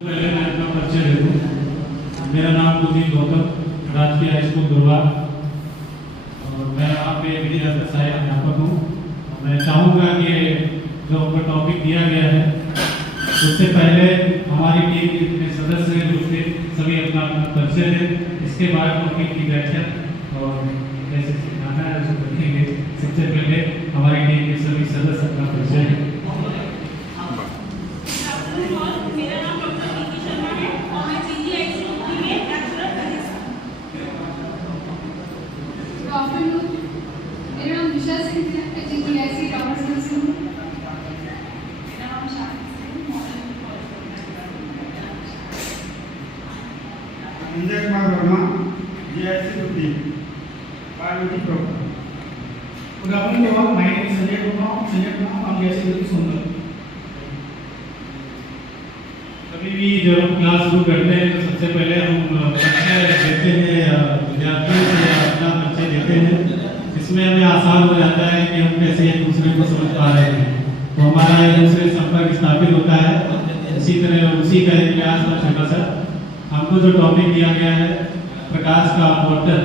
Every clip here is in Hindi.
पहले मैं अपना परिचय दे दूँ। मेरा नाम कुलदीप गौतम, राजकीय हाई स्कूल दुर्वा, और मैं यहाँ पे विधि सहायक अध्यापक हूँ। मैं चाहूँगा कि जो अपना टॉपिक दिया गया है उससे पहले हमारी टीम के जितने सदस्य हैं जो थे सभी अपना अपना परिचय दें। इसके बाद टॉपिक की व्याख्या और कैसे सिखाना है उसको देखेंगे। सबसे पहले हमारी टीम के सभी सदस्य अपना परिचय दें। मेरा नाम विशा सिंह है, जीजीआईसी कॉमर्स से हूँ। इंद्र कुमार वर्मा, जीआईसी रुपी, biology program. Good afternoon to all. My name is Sanjay Kumar from GIC Rupi Sundar. कभी भी जब हम क्लास शुरू करते हैं तो सबसे पहले हम परिचय देते हैं विद्यार्थियों से या अपना परिचय देते हैं। इसमें हमें आसान हो जाता है कि हम कैसे एक दूसरे को समझ पा रहे हैं, तो हमारा एक दूसरे से संपर्क स्थापित होता है। इसी तरह उसी का एक प्रयास था छोटा सा। हमको जो टॉपिक दिया गया है प्रकाश का अपवर्तन।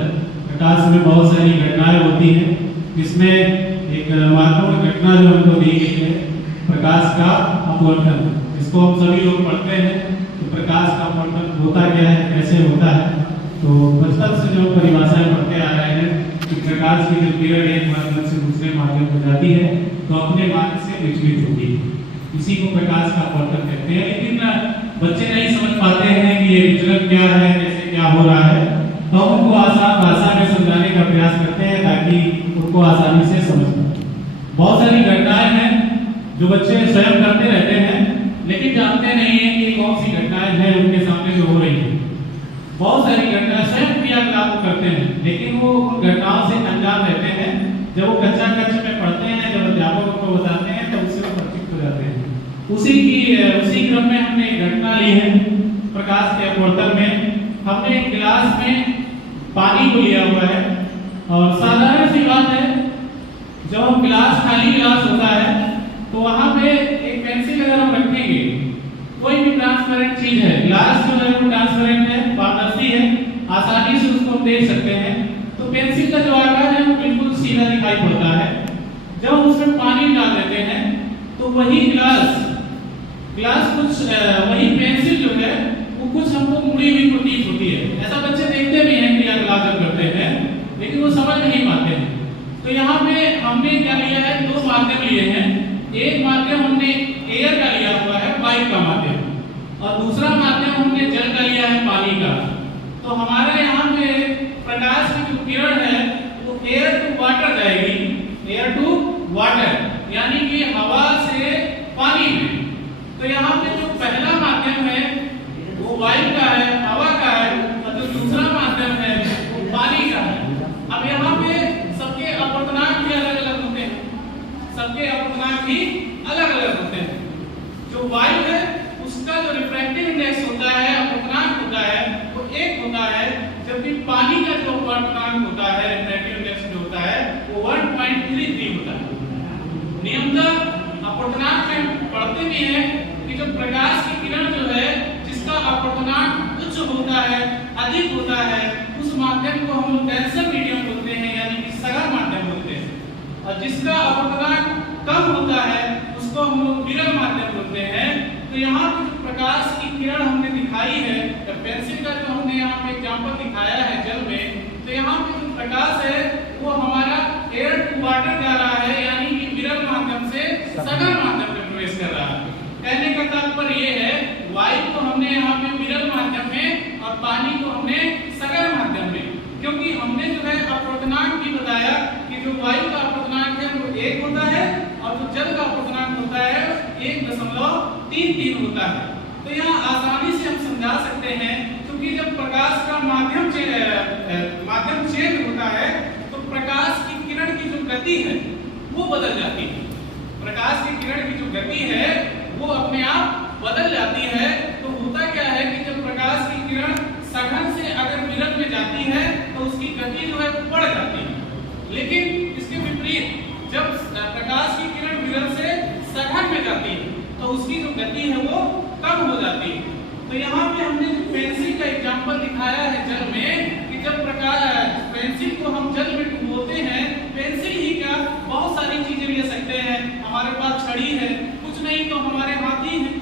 प्रकाश में बहुत सारी घटनाएं होती हैं, इसमें एक महत्वपूर्ण घटना जो हमको दी गई है प्रकाश का अपवर्तन। इसको हम सभी लोग पढ़ते हैं तो प्रकाश का अपवर्तन होता क्या है, कैसे होता है। तो बचपन से जो परिभाषाएं पढ़ते आ रहे हैं कि प्रकाश की जो किरण एक माध्यम से दूसरे माध्यम में जाती है तो अपने मार्ग से विचलित होती है, इसी को प्रकाश का अपवर्तन कहते हैं। लेकिन बच्चे नहीं समझ पाते हैं कि ये विचलन क्या है, कैसे क्या हो रहा है, तो हम उनको आसान भाषा में समझाने का प्रयास करते हैं ताकि उनको आसानी से समझ पाए। बहुत सारी घटनाएं हैं जो बच्चे स्वयं करते रहते हैं लेकिन जानते नहीं है कि कौन सी घटनाएं हैं उनके सामने जो हो रही है। बहुत सारी घटनाएं स्वयं क्रियाकलाप करते हैं लेकिन वो उन घटनाओं से अनजान रहते हैं। जब वो कक्षा कक्ष में पढ़ते हैं, जब अध्यापक उनको बताते हैं तो उससे परिचित हो जाते हैं। उसी क्रम में हमने एक घटना ली है प्रकाश के अपवर्तन में। हमने एक गिलास में पानी को लिया हुआ है और साधारण सी बात है, जब हम गिलास खाली गिलास होता है तो वहां पे एक पेंसिल अगर हम रखेंगे, कोई भी ट्रांसपेरेंट चीज है, ग्लास जो है वो ट्रांसपेरेंट है, पारदर्शी है, आसानी से उसको हम देख सकते हैं, तो पेंसिल का जो आकार है वो बिल्कुल सीधा दिखाई पड़ता है। जब हम उसमें पानी डाल देते हैं तो वही ग्लास कुछ वही पेंसिल जो है वो कुछ हमको मुड़ी हुई प्रतीत होती है। ऐसा बच्चे देखते भी हैं क्रियाकलाप जब करते हैं लेकिन वो समझ नहीं पाते हैं। तो यहाँ पे हमने क्या लिया है, दो माध्यम लिए हैं। एक माध्यम हमने एयर का लिया हुआ है, वायु का माध्यम, और दूसरा माध्यम हमने जल का लिया है, पानी का। तो हमारे यहाँ पे प्रकाश की जो किरण है वो एयर टू वाटर जाएगी, एयर टू वाटर यानी कि हवा से पानी में। तो यहाँ पे जो पहला माध्यम है वो वायु का है, हवा का है, और जो दूसरा माध्यम है वो पानी का है। अब यहाँ पे सबके अपवर्तनांक भी अलग अलग होते हैं, सबके अपवर्तनांक भी अलग अलग होते हैं। जो वायु है उसका जो रिफ्रैक्टिव इंडेक्स होता है, अपवर्तनांक होता है, वो 1 होता है, जबकि पानी का जो अपवर्तनांक होता है, रिफ्रैक्टिव इंडेक्स जो होता है वो 1.33 होता है। नियमतः अपवर्तनांक में पढ़ते भी हैं कि जो प्रकाश की किरण जो है जिसका अपवर्तनांक उच्च होता है, अधिक होता है, उस माध्यम को हम डेंसर मीडियम बोलते हैं यानी कि सघन माध्यम बोलते हैं, और जिसका अपवर्तनांक कम होता है उसको हम लोग विरल माध्यम बोलते हैं। तो यहाँ पे जो प्रकाश की किरण हमने दिखाई है, पेंसिल का जो हमने यहाँ पे एग्जांपल दिखाया है जल में, तो यहाँ पे जो प्रकाश है वो हमारा एयर टू वाटर जा रहा है यानी कि विरल माध्यम से सघन माध्यम में प्रवेश कर रहा है। कहने का तात्पर्य ये है, वायु को हमने यहाँ पे विरल माध्यम में और पानी को हमने सघन माध्यम में, क्योंकि हमने जो है अपवर्तनांक भी बताया कि जो वायु का अपवर्तनांक है वो 1 होता है और जो जल का अपवर्तनांक होता है 1.33 होता है। तो यहाँ आसानी से हम समझा सकते हैं, क्योंकि जब प्रकाश का माध्यम चेंज होता है तो प्रकाश की किरण की जो गति है वो बदल जाती है। प्रकाश की किरण की जो गति है वो अपने आप बदल जाती है। तो होता क्या है कि जब प्रकाश की किरण सघन से अगर विरल में जाती है तो उसकी गति जो है बढ़ जाती है, लेकिन इसके विपरीत जब प्रकाश की किरण विरल से सघन में जाती है तो उसकी जो गति है वो कम हो जाती है। तो हमारे हाथ ही हैं।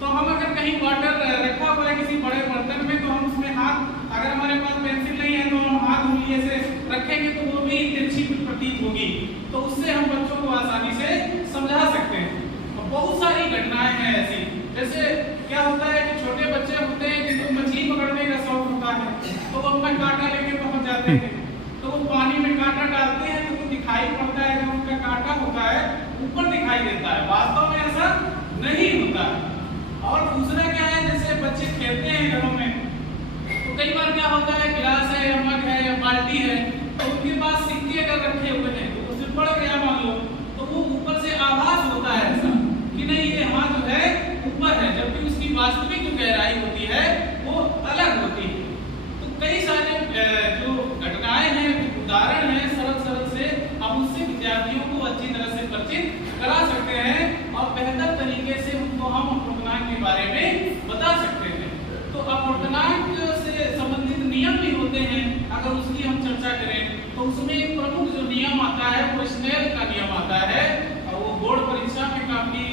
तो हम अगर कहीं वाटर रखा हुआ है किसी बड़े बर्तन में, तो हम उसमें हाथ, अगर हमारे पास पेंसिल नहीं है तो हम हाथ उंगली से रखेंगे तो वो भी तिरछी प्रतीत होगी। तो उससे हम बच्चों को आसानी से समझा सकते हैं। और बहुत सारी घटनाएं हैं ऐसी, जैसे क्या होता है कि छोटे बच्चे होते हैं जिनको मछली पकड़ने का शौक होता है, तो वो अपना कांटा लेके पहुंच जाते हैं। तो वो पानी में कांटा डालते हैं तो वो दिखाई पड़ता है, जब उनका कांटा होता है ऊपर दिखाई देता है, वास्तव में ऐसा नहीं होता। और दूसरा क्या है, जैसे बच्चे खेलते हैं घरों में, तो कई बार क्या होता है, गिलास है या मग है या बाल्टी है, तो उनके पास सिक्के अगर रखे हुए हैं तो उससे पड़ गया मान लो, तो वो ऊपर से आभास होता है ऐसा कि नहीं ये हाथ जो है ऊपर है, जबकि उसकी वास्तविक जो गहराई होती है वो अलग होती है। तो कई सारे जो घटनाएं हैं, उदाहरण हैं सरल सरल से, हम उससे विद्यार्थियों को अच्छी तरह से परिचित करा सकते हैं और बेहतर तरीके से उनको हम अपवर्तनांक के बारे में बता सकते हैं। तो अपवर्तनांक से संबंधित नियम भी होते हैं, अगर उसकी हम चर्चा करें तो उसमें एक प्रमुख जो नियम आता है वो स्नेल का नियम आता है, और वो बोर्ड परीक्षा में काफी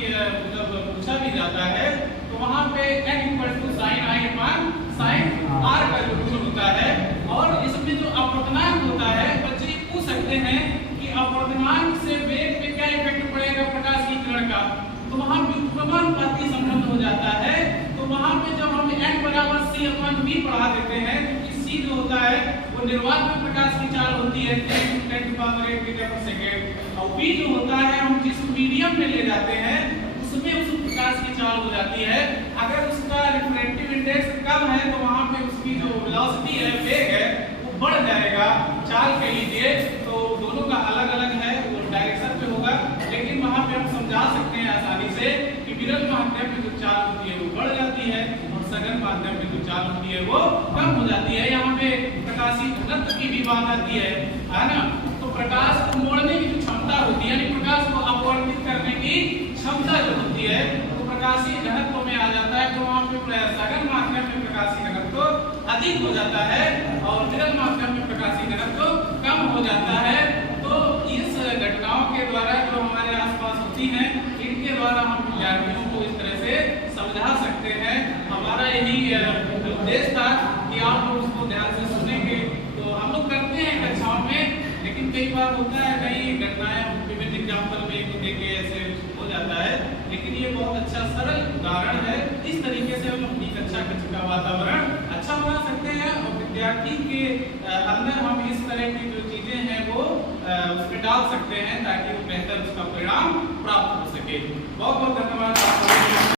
पूछा भी जाता है। तो वहाँ पे n = sin i / sin r का जो रूल होता है, और इसमें जो अपवर्तनांक होता है, बच्चे पूछ सकते हैं कि अपवर्तनांक से वेग पे क्या इफेक्ट पड़ेगा प्रकाश की किरण का, तो वहाँ व्युत्क्रमानुपाती संबंध हो जाता है। तो वहाँ पे जब हम n = c/v पढ़ा देते हैं, क्योंकि c जो होता है वो निर्वात में प्रकाश की चाल होती है 10⁸ मीटर/सेकंड, और v जो होता है हम जिस मीडियम में ले जाते हैं उसमें उस प्रकाश की चाल हो जाती है। अगर उसका रिफ्रैक्टिव इंडेक्स कम है तो वहाँ पे उसकी जो वेलोसिटी है, वेग है, वो बढ़ जाएगा। चाल के लिए तो दोनों का अलग अलग है, वो डायरेक्शन पे होगा, लेकिन वहाँ पे हम समझा सकते हैं आसानी से कि विरल माध्यम में जो चाल होती है वो बढ़ जाती है और सघन माध्यम में जो चाल होती है वो कम हो जाती है। यहाँ पे प्रकाशीय घनत्व की भी बात आती है ना। तो प्रकाश को मोड़ने की जो क्षमता होती है, यानी प्रकाश को अपवर्तित करने की क्षमता जो होती है, वो प्रकाशीय घनत्व में आ जाता है। तो वहाँ पे सघन माध्यम में प्रकाशीय घनत्व अधिक हो जाता है और विरल माध्यम में प्रकाशीय घनत्व कम हो जाता है। तो इस घटनाओं के द्वारा जो हमारे आसपास होती हैं, इनके द्वारा हम विद्यार्थियों को इस तरह से समझा सकते हैं। हमारा यही उद्देश्य था कि आप लोग उसको ध्यान से सुनेंगे। तो हम लोग करते हैं कक्षाओं में, लेकिन कई बार होता है कई घटनाएं विभिन्न एग्जाम्पल में एक देके ऐसे हो जाता है, लेकिन ये बहुत अच्छा सरल उदाहरण है। इस तरीके से हम अपनी कक्षा का वातावरण अच्छा बना सकते हैं और विद्यार्थी के अंदर हम इस तरह की जो चीजें हैं वो उसमें डाल सकते हैं ताकि वो बेहतर उसका परिणाम प्राप्त हो सके। बहुत बहुत धन्यवाद।